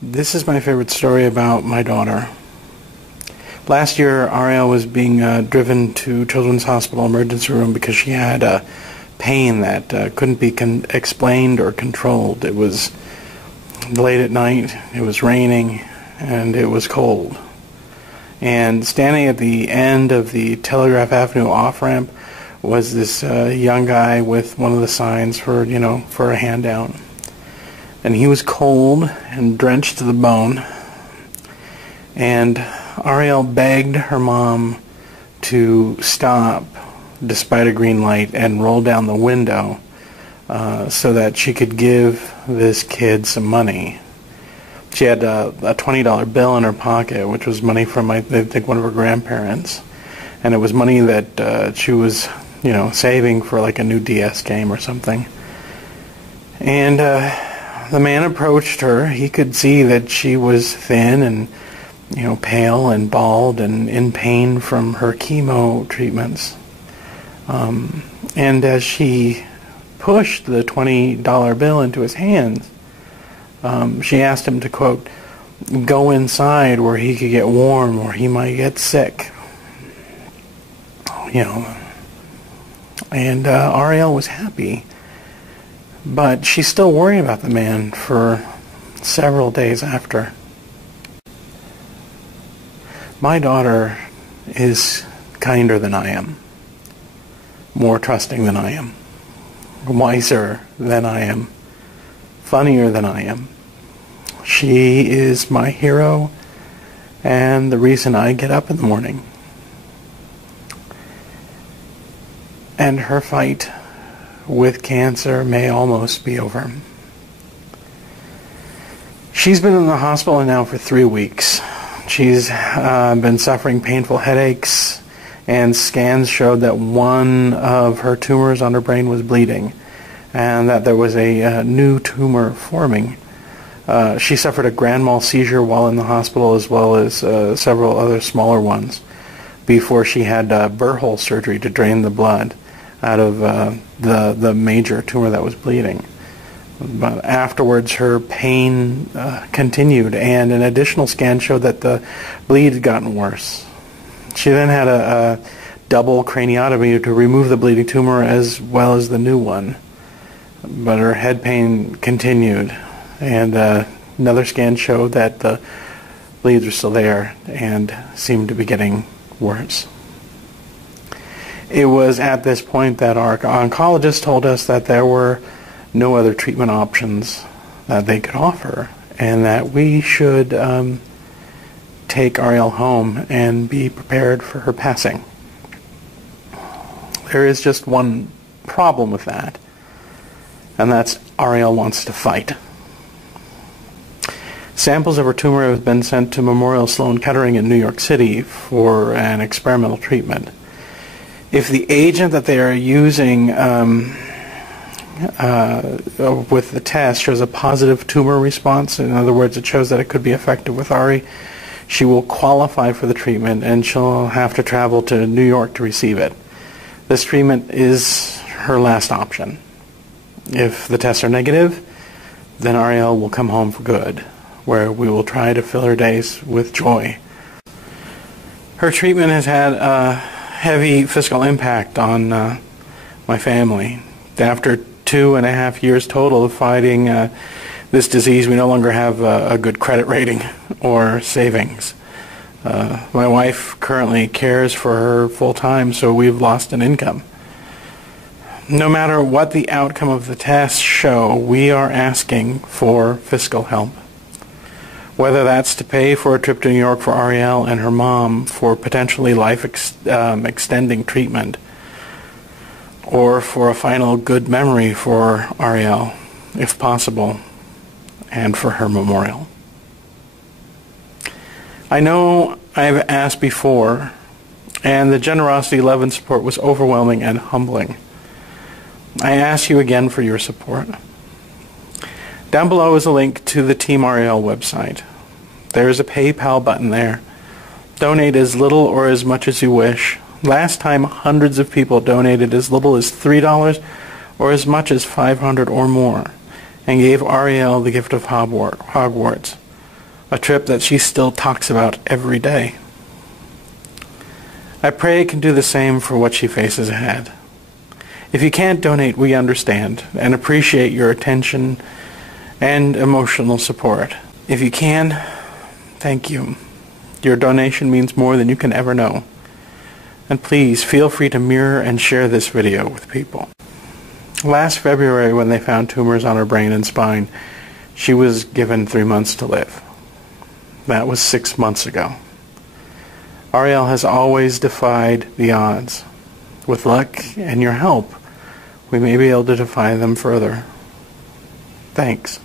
This is my favorite story about my daughter. Last year, Ariel was being driven to Children's Hospital emergency room because she had a pain that couldn't be explained or controlled. It was late at night, it was raining, and it was cold. And standing at the end of the Telegraph Avenue off-ramp was this young guy with one of the signs for, for a handout. And he was cold and drenched to the bone. And Ariel begged her mom to stop despite a green light and roll down the window so that she could give this kid some money. She had a $20 bill in her pocket, which was money from, I think, one of her grandparents. And it was money that she was, saving for like a new DS game or something. And the man approached her. He could see that she was thin and, pale and bald and in pain from her chemo treatments. And as she pushed the $20 bill into his hands, she asked him to, quote, go inside where he could get warm or he might get sick. And Ariel was happy. But she's still worried about the man for several days after. My daughter is kinder than I am, more trusting than I am, wiser than I am, funnier than I am. She is my hero and the reason I get up in the morning. And her fight with cancer may almost be over. She's been in the hospital now for 3 weeks. She's been suffering painful headaches, and scans showed that one of her tumors on her brain was bleeding, and that there was a new tumor forming. She suffered a grand mal seizure while in the hospital, as well as several other smaller ones, before she had burr hole surgery to drain the blood out of the major tumor that was bleeding. But afterwards, her pain continued, and an additional scan showed that the bleed had gotten worse. She then had a double craniotomy to remove the bleeding tumor as well as the new one. But her head pain continued, and another scan showed that the bleeds were still there and seemed to be getting worse. It was at this point that our oncologist told us that there were no other treatment options that they could offer, and that we should take Ariel home and be prepared for her passing. There is just one problem with that, and that's Ariel wants to fight. Samples of her tumor have been sent to Memorial Sloan Kettering in New York City for an experimental treatment. If the agent that they are using with the test shows a positive tumor response, in other words, it shows that it could be effective with Ari, she will qualify for the treatment and she'll have to travel to New York to receive it. This treatment is her last option. If the tests are negative, then Ariel will come home for good, where we will try to fill her days with joy. Her treatment has had a heavy fiscal impact on my family. After 2.5 years total of fighting this disease, we no longer have a good credit rating or savings. My wife currently cares for her full-time, so we've lost an income. No matter what the outcome of the tests show, we are asking for fiscal help. Whether that's to pay for a trip to New York for Ariel and her mom for potentially life-extending treatment, or for a final good memory for Ariel, if possible, and for her memorial. I know I've asked before, and the generosity, love, and support was overwhelming and humbling. I ask you again for your support. Down below is a link to the Team Ariel website. There is a PayPal button there. Donate as little or as much as you wish. Last time, hundreds of people donated as little as $3 or as much as $500 or more, and gave Ariel the gift of Hogwarts. a trip that she still talks about every day. I pray it can do the same for what she faces ahead. If you can't donate, we understand and appreciate your attention and emotional support. If you can, thank you. Your donation means more than you can ever know. And please feel free to mirror and share this video with people. Last February, when they found tumors on her brain and spine, she was given 3 months to live. That was 6 months ago. Ariel has always defied the odds. With luck and your help, we may be able to defy them further. Thanks.